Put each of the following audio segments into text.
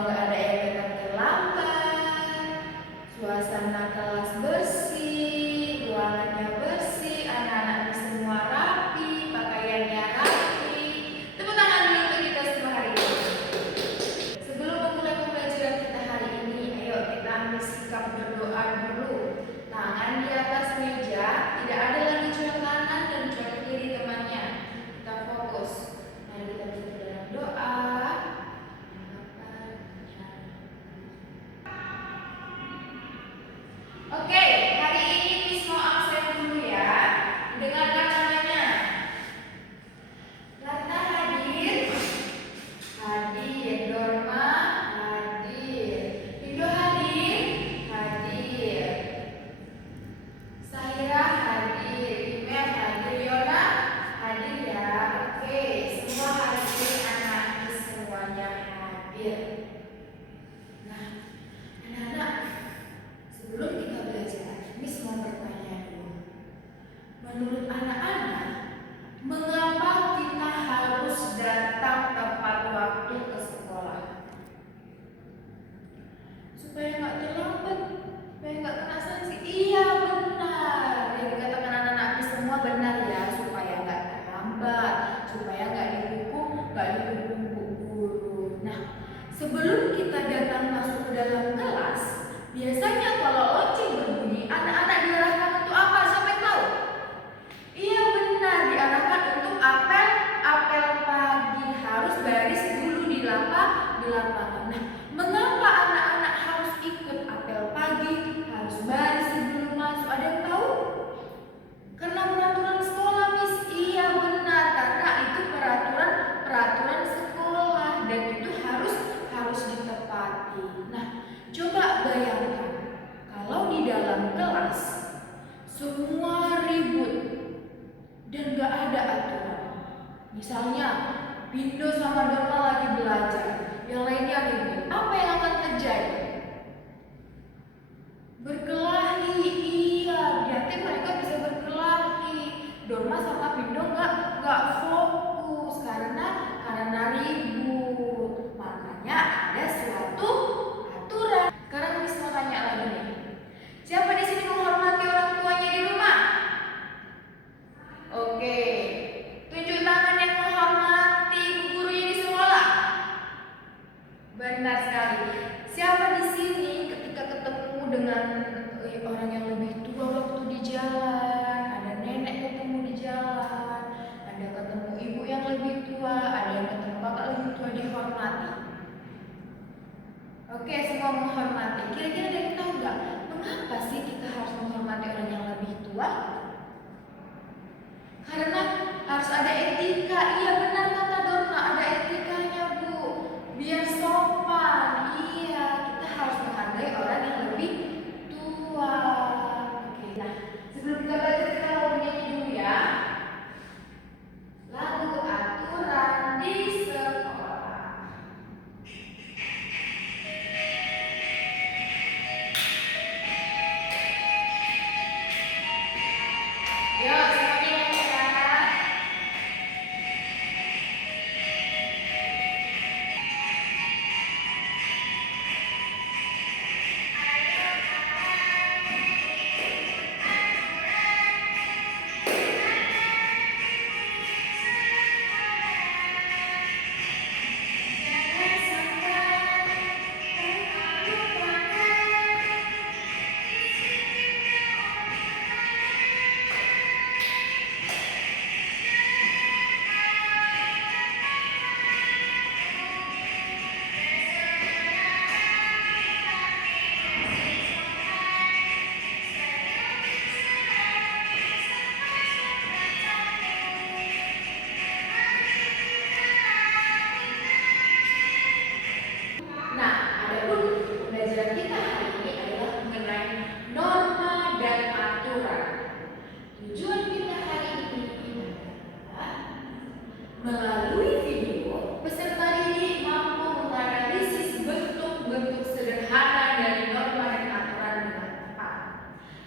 semua nggak ada yang datang terlambat, suasana kelas bersih, ruangannya bersih, anak-anaknya semua rapi, pakaiannya rapi. Tepuk tangan dulu untuk kita semua hari ini. Sebelum memulai pembelajaran kita hari ini, ayo kita ambil sikap berdoa dulu. Tangan di atas meja, tidak ada lagi cuek kanan dan cuek kiri temannya. Kita fokus. Mari kita berdoa dalam doa. Oke, hari ini Miss mau absen dulu ya. Dengarkan namanya. Lata hadir. Hadir. Dorma hadir. Indo hadir. Hadir. Saira hadir. Imel hadir. Yona hadir ya. Oke, semua hadir, anak Miss semuanya hadir. Nah, anak-anak, sebelum kita belajar, Miss mau bertanya dulu. Menurut anak-anak, mengapa kita harus datang tepat waktu ke sekolah? Supaya nggak terlambat, supaya nggak kena sanksi. Iya benar, yang dikatakan anak-anak Miss semua benar ya. Supaya nggak terlambat, supaya nggak dihukum bu guru. Nah, sebelum kita datang masuk ke dalam kelas, biasanya kalau lonceng berbunyi, anak-anak diarahkan untuk apa? Siapa yang tahu? Iya benar, diarahkan untuk apel pagi. Harus baris dulu di lapangan. Nah, mengapa anak-anak harus ikut apel pagi? Harus baris sebelum masuk? Ada yang tahu? Karena peraturan sekolah, Miss. Iya benar, karena itu peraturan sekolah dan itu harus ditepati. Nah, coba bayangkan kalau di dalam kelas semua ribut dan gak ada aturan. Misalnya Bindo sama Dorma lagi belajar, yang lainnya ribut. Apa yang akan terjadi? Berkelahi. Iya, berarti mereka bisa berkelahi. Dorma sama Bindo gak fokus karena ribut. Makanya ada suatu aturan. Sekarang Miss mau tanya lagi nih. Siapa di sini menghormati orang tuanya di rumah? Oke. Tunjuk tangan yang menghormati ibu gurunya di sekolah. Benar sekali. Siapa di sini ketika ketemu dengan orang yang lebih tua waktu di jalan, ada nenek ketemu di jalan, ada ketemu ibu yang lebih tua, ada yang ketemu bapak lebih tua, dihormati? Oke, semua menghormati. Kira-kira ada yang tahu nggak mengapa sih kita harus menghormati orang yang lebih tua? Karena harus ada etika. Iya benar kata Dorna, ada etikanya Bu. Biar sopan. Iya, kita harus menghargai orang yang lebih tua. Oke, nah sebelum kita belajar kita mau menyanyi dulu ya. Lagu aturan di sekolah. Yuk, semuanya nyanyi ya. Nah, adapun pembelajaran kita hari ini adalah mengenai norma dan aturan. Tujuan kita hari ini adalah melalui video, peserta didik mampu menganalisis bentuk-bentuk sederhana dari norma dan aturan dengan tepat.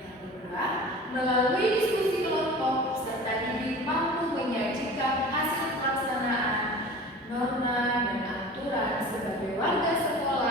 Yang kedua, melalui diskusi kelompok, peserta didik mampu menyajikan hasil pelaksanaan norma dan aturan sebagai warga sekolah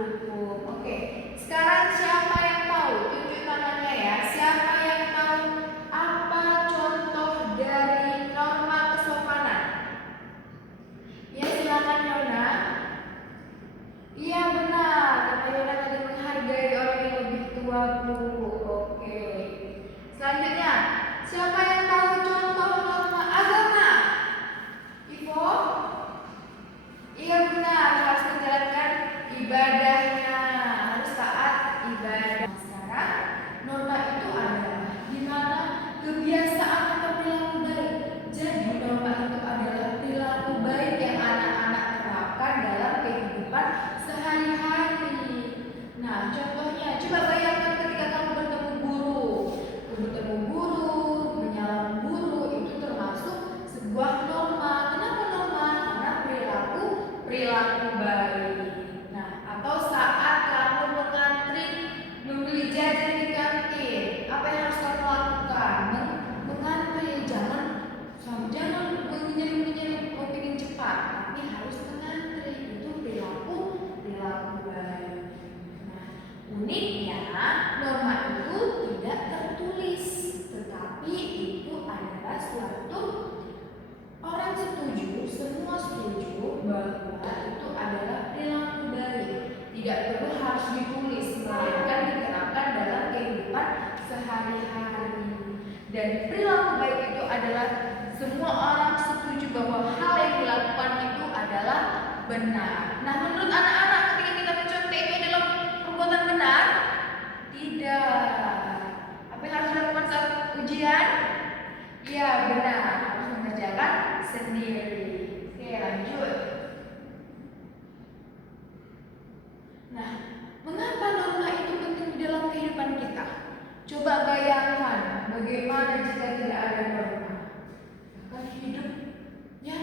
hukum. Oke, sekarang siapa yang tahu? Tunjuk tangannya ya. Siapa yang tahu apa contoh dari norma kesopanan? Ya, silakan Yona. Iya benar, kata Yona tadi menghargai orang yang lebih tua, Bu. Oke. Selanjutnya, siapa yang tahu contoh norma agama? Ivo? Iya benar, harus menjalankan ibadahnya, harus taat ibadah. Sekarang, norma itu adalah di mana kebiasaan atau perilaku baik. Jadi norma itu adalah perilaku baik yang anak-anak terapkan dalam kehidupan sehari-hari. Nah, contohnya, coba bayangkan ketika kamu bertemu guru. Bertemu guru, menyalami guru itu termasuk sebuah norma. Kenapa norma? Karena perilaku baik. Nah, atau saat kamu mengantri membeli jajan di kantin, apa yang harus kamu lakukan? Mengantri, jangan menyeling ingin cepat, tapi harus mengantri. Itu perilaku baik. Nah, uniknya norma itu tidak tertulis, tetapi itu adalah suatu orang setuju, semua setuju bahwa itu adalah perilaku baik. Tidak perlu harus ditulis, melainkan diterapkan dalam kehidupan sehari-hari. Dan perilaku baik itu adalah semua orang setuju bahwa hal yang dilakukan itu adalah benar. Nah, menurut anak-anak ketika kita mencontek itu adalah perbuatan benar? Tidak. Apa yang harus dilakukan saat ujian? Ya benar, harus mengerjakan sendiri. Oke, lanjut. Nah, mengapa norma itu penting di dalam kehidupan kita? Coba bayangkan bagaimana jika tidak ada norma. Akan hidupnya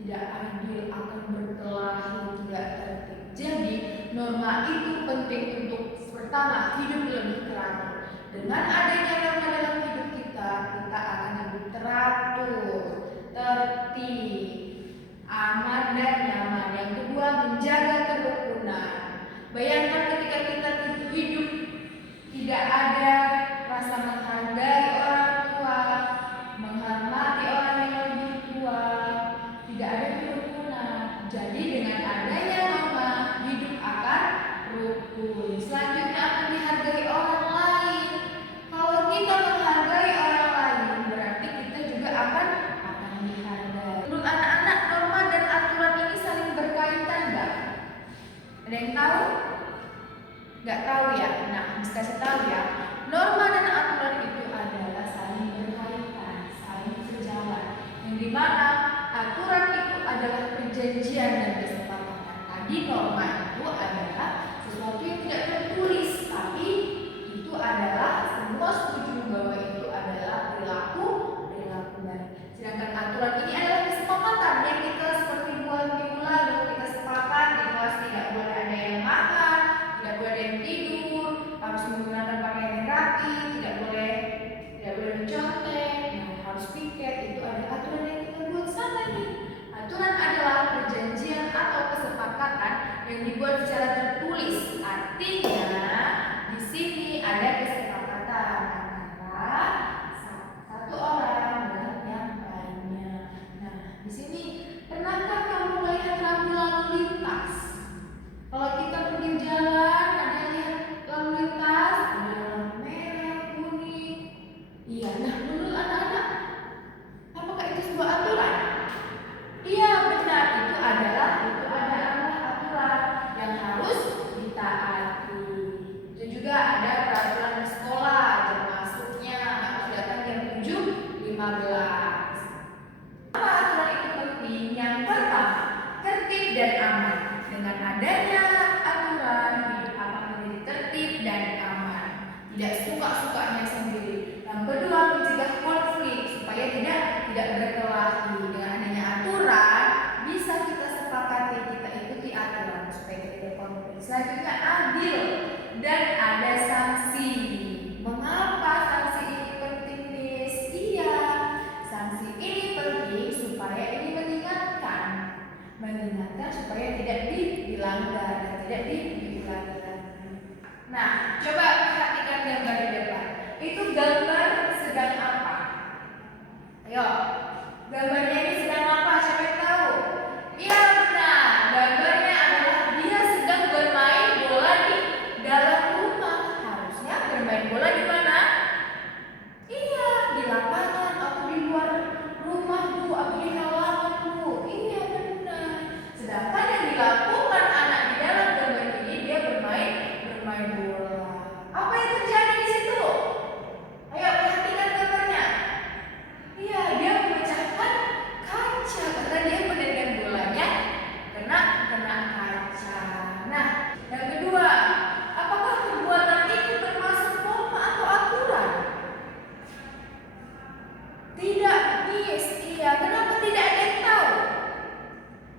tidak adil, akan berkelahi, tidak tertib. Jadi norma itu penting untuk pertama hidup lebih teratur. Dengan adanya norma dalam hidup kita akan hidup teratur, tertib, aman dan nyaman. Yang kedua, menjaga kerukunan. Bayangkan ketika kita hidup tidak ada rasa menghargai orang tua, menghormati orang yang lebih tua, tidak ada kerukunan. Jadi dengan adanya norma, hidup akan rukun. Selanjutnya akan dihargai orang lain. Kalau kita menghargai orang lain, berarti kita juga akan dihargai. Menurut anak-anak, norma dan aturan ini saling berkaitan nggak? Ada yang tahu? Nggak tahu ya? Nah, bisa kasih tahu ya. Norma dan aturan itu adalah saling berkaitan, saling sejalan. Yang dimana aturan itu adalah perjanjian dan kesepakatan. Tadi norma itu adalah sesuatu yang tidak tertulis, tapi itu adalah semua setuju bahwa itu adalah perilaku baik. Sedangkan aturan ini adalah kesepakatan yang kita seperti buat minggu lalu kita sepakat di kelas tidak boleh ada yang makan, tidak boleh ada yang tidur, harus menggunakan pakaian yang rapi, tidak boleh mencontek, harus piket. Itu ada aturan yang kita buat sama nih. Aturan adalah perjanjian atau kesepakatan yang dibuat secara tertulis. Artinya di sini ada kesepakatan antara satu orang dengan yang lainnya. Nah, di sini pernahkah kamu melihat rambu lalu lintas? Kalau kita pergi jalan, ada yang lihat lalu lintas, ada lampu merah, kuning. Iya, nah menurut anak-anak, apakah itu sebuah aturan? Iya benar, itu adalah aturan yang harus ditaati. Itu juga ada peraturan di sekolah, jam masuknya harus datang jam 7.15. Apa aturan itu penting? Yang pertama, tertib dan aman. Dengan adanya aturan, hidup akan menjadi tertib dan aman. Tidak suka-sukanya sendiri. Yang kedua, mencegah konflik supaya tidak berkelahi. Dengan adanya aturan, bisa kita sepakati, kita ikuti aturan supaya tidak konflik. Selanjutnya, adil dan ada sanksi. Mengapa sanksi ini penting, Miss? Iya, sanksi ini penting supaya ini mengingatkan mengingatkan supaya tidak dilanggar dan tidak diulangi lagi. Nah, coba perhatikan gambar di depan. Itu gambar sedang apa? Ayo, gambarnya ini sedang apa? Siapa yang tahu? Iya benar, gambarnya adalah dia sedang bermain bola di dalam rumah. Harusnya bermain bola di mana? Iya, di lapangan atau di luar rumah Bu, atau di halaman Bu. Iya benar. Sedangkan yang dilakukan anak di dalam gambar ini dia bermain bola. Apa yang terjadi di situ? Ayo perhatikan gambarnya. Iya, dia memecahkan kaca karena dia menendang bolanya kena kaca. Nah, yang kedua, apakah perbuatan itu termasuk norma atau aturan? Tidak, Miss. Iya, kenapa tidak ada yang tahu?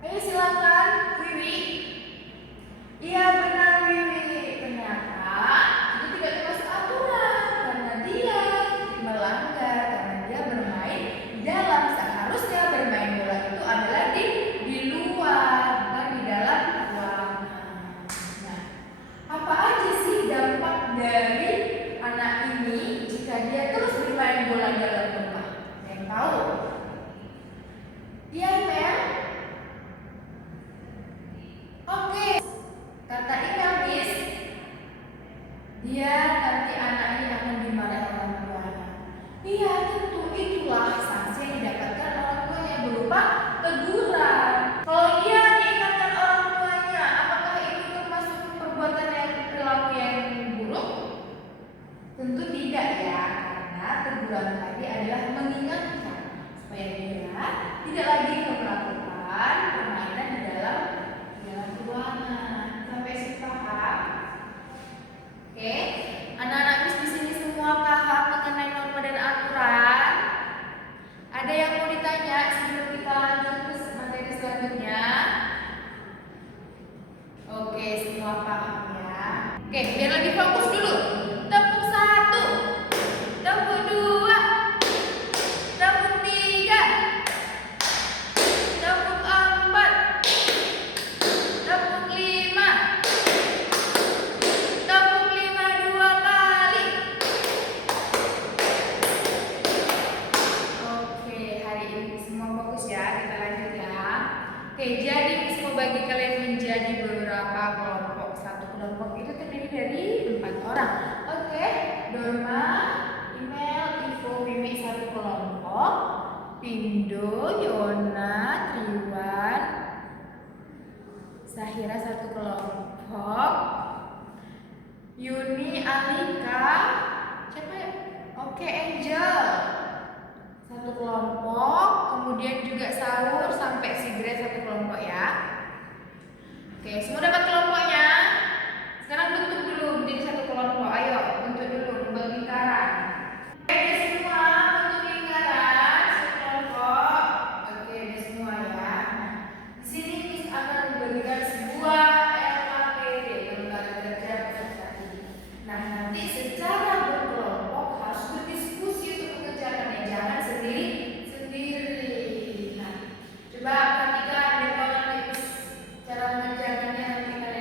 Ayo silakan, Wiwi. Iya benar Wiwi. Ternyata itu tidak termasuk aturan karena dia melanggar karena dia bermain di dalam. Seharusnya bermain bola itu adalah di luar, bukan di dalam ruangan. Nah, apa aja sih dampak dari anak ini jika dia terus bermain bola di dalam rumah? Yang tahu? Iya, Mel. Oke. Kata Ina, Miss, dia nanti anak ini akan dimarahi orang tuanya. Iya, tentu itulah sanksi yang didapatkan orang tuanya berupa teguran. Kalau dia diingatkan orang tuanya, apakah itu termasuk perbuatan yang perilaku yang buruk? Tentu tidak ya, karena teguran tadi adalah mengingatkan supaya dia tidak lagi melakukan permainan di dalam ruangan. Sampai situ paham? Oke, anak-anak Miss di sini semua paham mengenai norma dan aturan? Ada yang mau ditanya sebelum kita lanjut ke materi selanjutnya? Oke, semua paham ya. Oke, biar lebih fokus dulu. Tepuk 1, tepuk 2, tepuk 3, tepuk 4, tepuk 5, tepuk 5 2 kali. Oke, hari ini semua fokus ya, kita lanjut ya. Oke, jadi Miss mau bagi kalian menjadi beberapa kelompok. Satu kelompok itu terdiri dari 4 orang. Oke, Dorma, Imel, Ivo, Mimi satu kelompok, Pindo, Yona, Triwan, Sahira satu kelompok, Yuni, Alika, siapa ya? Oke, Angel satu kelompok, kemudian juga Saur sampai Sigrid satu kelompok ya. Oke, semua dapat kelompoknya. Sekarang bentuk dulu menjadi satu kelompok. Ayo, bentuk dulu, bentuk lingkaran. Oke, udah semua bentuk lingkaran satu kelompok. Oke, udah semua ya. Di sini Miss akan memberikan sebuah LKPD, lembaga kerja peserta didik. Nah, nanti secara berkelompok harus berdiskusi untuk mengerjakannya, jangan sendiri. Nah, coba perhatikan cara mengerjakannya nanti kalian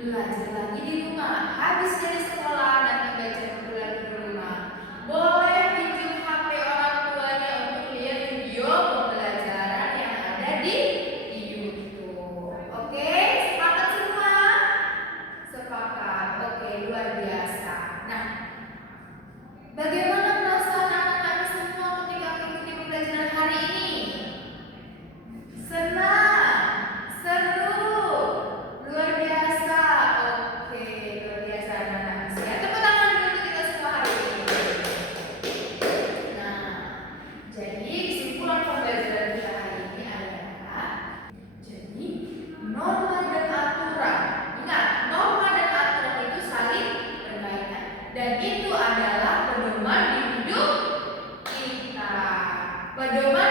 belajar lagi di rumah. Habis dari sekolah nanti belajar lagi di rumah. Boleh pinjam HP orang tuanya untuk lihat video pembelajaran yang ada di YouTube. Oke, sepakat semua? Sepakat. Oke, luar biasa. Nah, bagaimana perasaan anak-anak semua ketika mengikuti pembelajaran hari ini? Senang, seru, luar biasa. Oke, luar biasa anak-anak. Ya, tepuk tangan dulu untuk kita semua hari ini. Nah, jadi kesimpulan pembelajaran kita hari ini adalah jadi norma dan aturan. Ingat, norma dan aturan itu saling berkaitan dan itu adalah pedoman di hidup kita. Pedoman